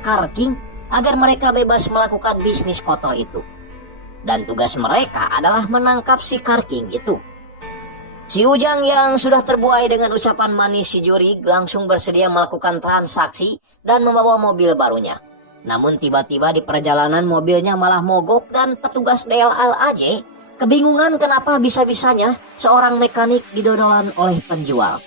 Car King agar mereka bebas melakukan bisnis kotor itu. Dan tugas mereka adalah menangkap si Car King itu. Si Ujang yang sudah terbuai dengan ucapan manis si Jurig langsung bersedia melakukan transaksi dan membawa mobil barunya. Namun tiba-tiba di perjalanan mobilnya malah mogok dan petugas DLLAJ kebingungan kenapa bisa-bisanya seorang mekanik didodolan oleh penjual.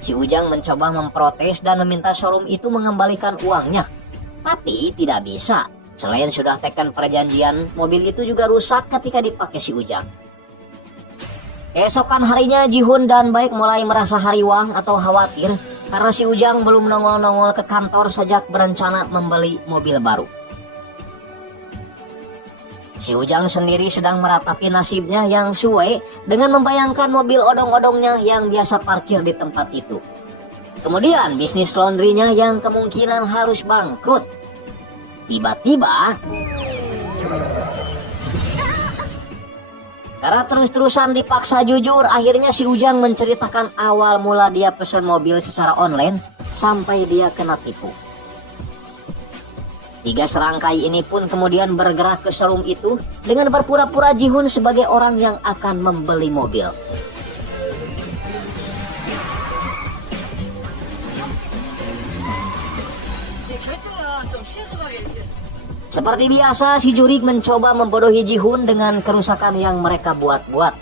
Si Ujang mencoba memprotes dan meminta showroom itu mengembalikan uangnya. Tapi tidak bisa. Selain sudah tekan perjanjian, mobil itu juga rusak ketika dipakai si Ujang. Keesokan harinya Ji-Hun dan Baek mulai merasa hariwang atau khawatir karena si Ujang belum nongol-nongol ke kantor sejak berencana membeli mobil baru. Si Ujang sendiri sedang meratapi nasibnya yang suwe dengan membayangkan mobil odong-odongnya yang biasa parkir di tempat itu. Kemudian bisnis laundrynya yang kemungkinan harus bangkrut. Tiba-tiba, karena terus-terusan dipaksa jujur, akhirnya si Ujang menceritakan awal mula dia pesan mobil secara online sampai dia kena tipu. 3 serangkai ini pun kemudian bergerak ke showroom itu dengan berpura-pura Ji-Hun sebagai orang yang akan membeli mobil. Seperti biasa, si Jurig mencoba membodohi Ji-Hun dengan kerusakan yang mereka buat-buat.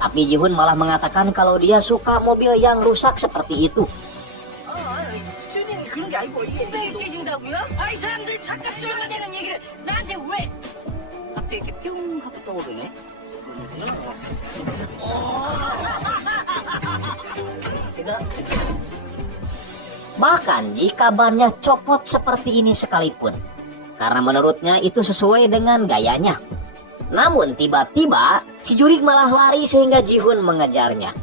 Tapi Ji-Hun malah mengatakan kalau dia suka mobil yang rusak seperti itu. Bahkan jika bannya copot seperti ini sekalipun, karena menurutnya itu sesuai dengan gayanya. Namun tiba-tiba si Jurig malah lari sehingga Ji-Hun mengejarnya.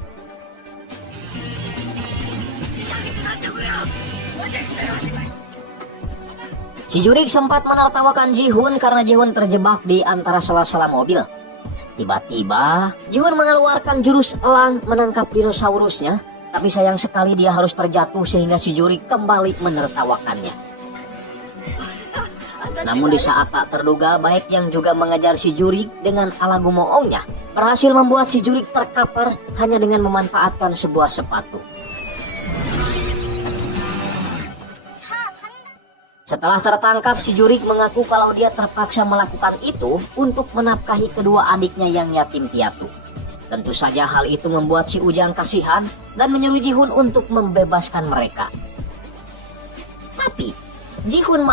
Si Jurig sempat menertawakan Ji-Hun karena Ji-Hun terjebak di antara sela-sela mobil. Tiba-tiba Ji-Hun mengeluarkan jurus elang menangkap dinosaurusnya. Tapi sayang sekali dia harus terjatuh sehingga si Jurig kembali menertawakannya. Namun di saat tak terduga, Baek yang juga mengejar si Jurig dengan ala gumoongnya berhasil membuat si Jurig terkapar hanya dengan memanfaatkan sebuah sepatu. Setelah tertangkap, si Jurig mengaku kalau dia terpaksa melakukan itu untuk menafkahi kedua adiknya yang yatim piatu. Tentu saja hal itu membuat si Ujang kasihan dan menyuruh Ji-Hun untuk membebaskan mereka. Tapi Ji-Hun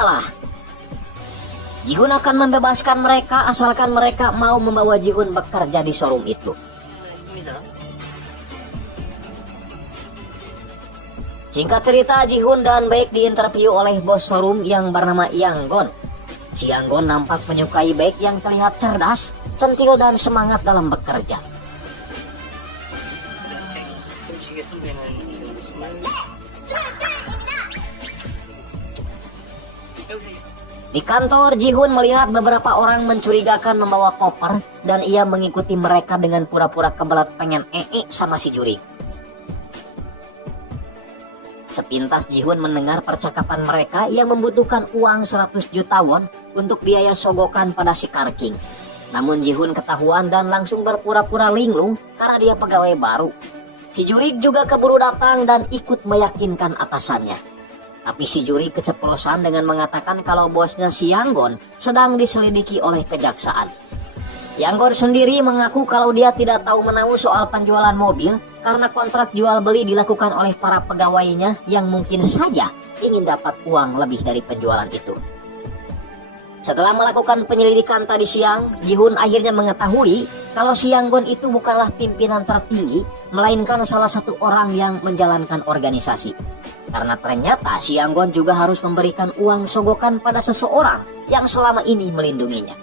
akan membebaskan mereka asalkan mereka mau membawa Ji-Hun bekerja di showroom itu. Singkat cerita, Ji-Hun dan Baek diinterview oleh bos showroom yang bernama Yang-gon. Si Yang-gon nampak menyukai Baek yang terlihat cerdas, centil dan semangat dalam bekerja. Di kantor, Ji-Hun melihat beberapa orang mencurigakan membawa koper dan ia mengikuti mereka dengan pura-pura kebelet pengen sama si Jurig. Sepintas Ji-Hun mendengar percakapan mereka yang membutuhkan uang 100 juta won untuk biaya sogokan pada si Car King. Namun Ji-Hun ketahuan dan langsung berpura-pura linglung karena dia pegawai baru. Si Jurig juga keburu datang dan ikut meyakinkan atasannya. Tapi si Jurig keceplosan dengan mengatakan kalau bosnya si Yang-gon sedang diselidiki oleh kejaksaan. Yang-gon sendiri mengaku kalau dia tidak tahu menahu soal penjualan mobil karena kontrak jual beli dilakukan oleh para pegawainya yang mungkin saja ingin dapat uang lebih dari penjualan itu. Setelah melakukan penyelidikan tadi siang, Ji-Hun akhirnya mengetahui kalau si Yang-gon itu bukanlah pimpinan tertinggi, melainkan salah satu orang yang menjalankan organisasi. Karena ternyata si Yang-gon juga harus memberikan uang sogokan pada seseorang yang selama ini melindunginya.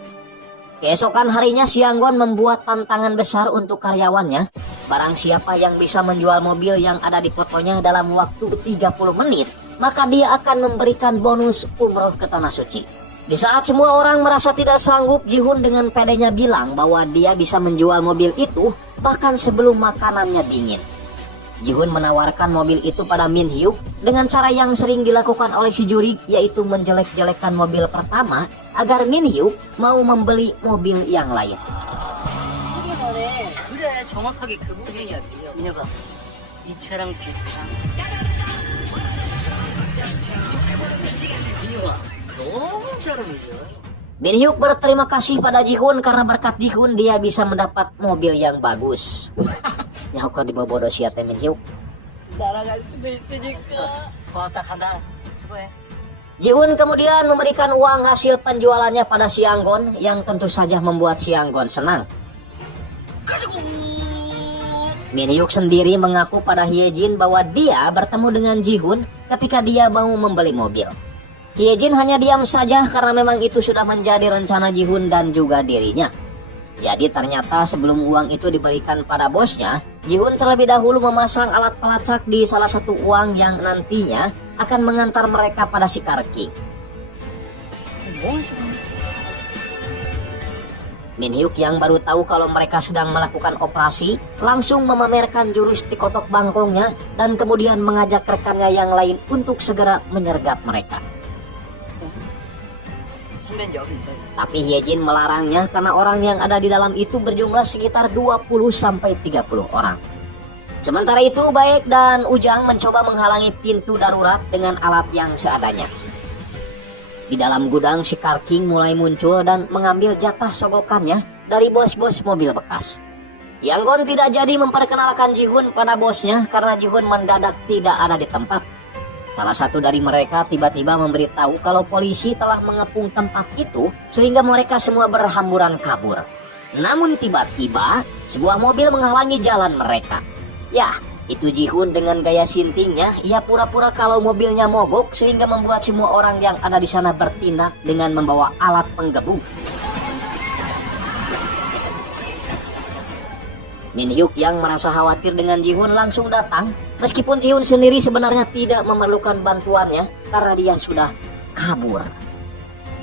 Keesokan harinya si Yang-gon membuat tantangan besar untuk karyawannya. Barang siapa yang bisa menjual mobil yang ada di fotonya dalam waktu 30 menit, maka dia akan memberikan bonus umroh ke Tanah Suci. Di saat semua orang merasa tidak sanggup, Ji-Hun dengan pedenya bilang bahwa dia bisa menjual mobil itu bahkan sebelum makanannya dingin. Ji-hoon menawarkan mobil itu pada Min Hyuk dengan cara yang sering dilakukan oleh si juri, yaitu menjelek-jelekan mobil pertama agar Min Hyuk mau membeli mobil yang lain. 그래 정확하게 그 부분이야 민혁아 이 차랑 비슷한 민혁아 너무 잘 어울려. Min Hyuk berterima kasih pada Ji-hoon karena berkat Ji-hoon dia bisa mendapat mobil yang bagus. Nyahok di bobodo sia teh Min Hyuk. 날아갈 수도 있으니까 고맙다 간다 수고해. Ji-hoon kemudian memberikan uang hasil penjualannya pada si Anggon yang tentu saja membuat si Anggon senang. Min Hyuk sendiri mengaku pada Hyejin bahwa dia bertemu dengan Ji-hoon ketika dia mau membeli mobil. Hyejin hanya diam saja karena memang itu sudah menjadi rencana Ji-hoon dan juga dirinya. Jadi ternyata sebelum uang itu diberikan pada bosnya, Ji-hoon terlebih dahulu memasang alat pelacak di salah satu uang yang nantinya akan mengantar mereka pada si King. Min Hyuk yang baru tahu kalau mereka sedang melakukan operasi, langsung memamerkan jurus tikotok bangkongnya dan kemudian mengajak rekannya yang lain untuk segera menyergap mereka. Tapi Hyejin melarangnya karena orang yang ada di dalam itu berjumlah sekitar 20-30 orang. Sementara itu Baek dan Ujang mencoba menghalangi pintu darurat dengan alat yang seadanya. Di dalam gudang si King mulai muncul dan mengambil jatah sogokannya dari bos-bos mobil bekas. Yanggon tidak jadi memperkenalkan Ji-hoon pada bosnya karena Ji-hoon mendadak tidak ada di tempat. Salah satu dari mereka tiba-tiba memberitahu kalau polisi telah mengepung tempat itu sehingga mereka semua berhamburan kabur. Namun tiba-tiba sebuah mobil menghalangi jalan mereka. Ya, itu Ji-hoon dengan gaya sintingnya, ia pura-pura kalau mobilnya mogok sehingga membuat semua orang yang ada di sana bertindak dengan membawa alat penggebuk. Min Hyuk yang merasa khawatir dengan Ji-hoon langsung datang, meskipun Ji-hoon sendiri sebenarnya tidak memerlukan bantuannya karena dia sudah kabur.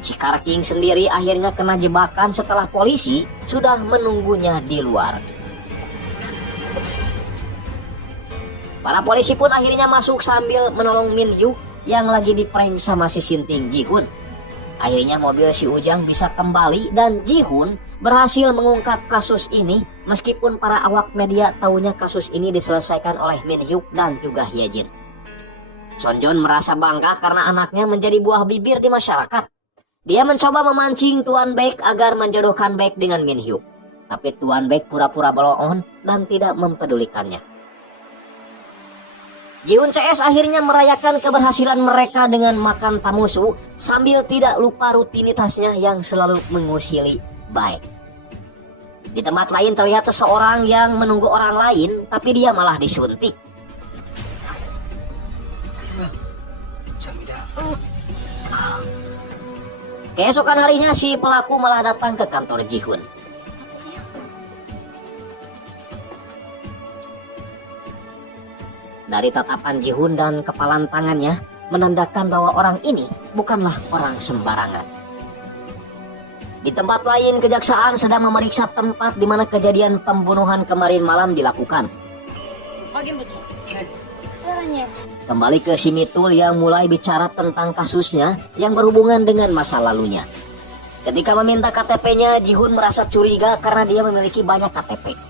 Si King sendiri akhirnya kena jebakan setelah polisi sudah menunggunya di luar. Para polisi pun akhirnya masuk sambil menolong Min Hyuk yang lagi diprank sama si sinting Ji-hoon. Akhirnya mobil si Ujang bisa kembali dan Ji-hoon berhasil mengungkap kasus ini meskipun para awak media taunya kasus ini diselesaikan oleh Min Hyuk dan juga Hyejin. Sonjon merasa bangga karena anaknya menjadi buah bibir di masyarakat. Dia mencoba memancing Tuan Baek agar menjodohkan Baek dengan Min Hyuk. Tapi Tuan Baek pura-pura belon dan tidak mempedulikannya. Ji-hoon CS akhirnya merayakan keberhasilan mereka dengan makan tamusu sambil tidak lupa rutinitasnya yang selalu mengusili Baek. Di tempat lain terlihat seseorang yang menunggu orang lain tapi dia malah disuntik. Keesokan harinya si pelaku malah datang ke kantor Ji-hoon. Dari tatapan Ji-hoon dan kepalan tangannya menandakan bahwa orang ini bukanlah orang sembarangan. Di tempat lain, kejaksaan sedang memeriksa tempat di mana kejadian pembunuhan kemarin malam dilakukan. Kembali ke si Mitul yang mulai bicara tentang kasusnya yang berhubungan dengan masa lalunya. Ketika meminta KTP-nya, Ji-hoon merasa curiga karena dia memiliki banyak KTP.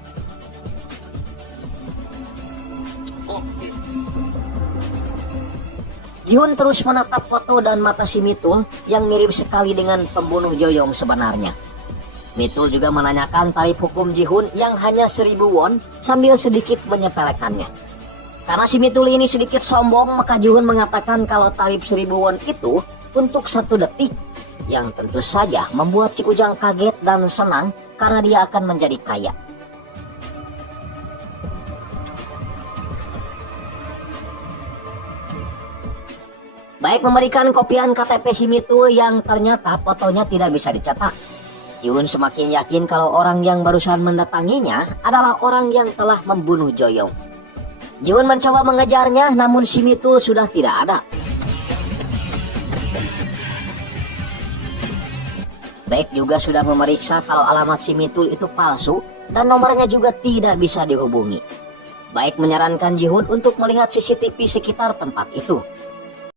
Ji-hoon terus menatap foto dan mata si Mitul yang mirip sekali dengan pembunuh Joyong sebenarnya. Mitul juga menanyakan tarif hukum Ji-hoon yang hanya 1000 won sambil sedikit menyepelekannya. Karena si Mitul ini sedikit sombong, maka Ji-hoon mengatakan kalau tarif 1000 won itu untuk 1 detik. Yang tentu saja membuat si Ujang kaget dan senang karena dia akan menjadi kaya. Baek memberikan kopian KTP si Mitul yang ternyata fotonya tidak bisa dicetak. Ji-hoon semakin yakin kalau orang yang barusan mendatanginya adalah orang yang telah membunuh Joyong. Ji-hoon mencoba mengejarnya namun si Mitul sudah tidak ada. Baek juga sudah memeriksa kalau alamat si Mitul itu palsu dan nomornya juga tidak bisa dihubungi. Baik menyarankan Jihun untuk melihat CCTV sekitar tempat itu.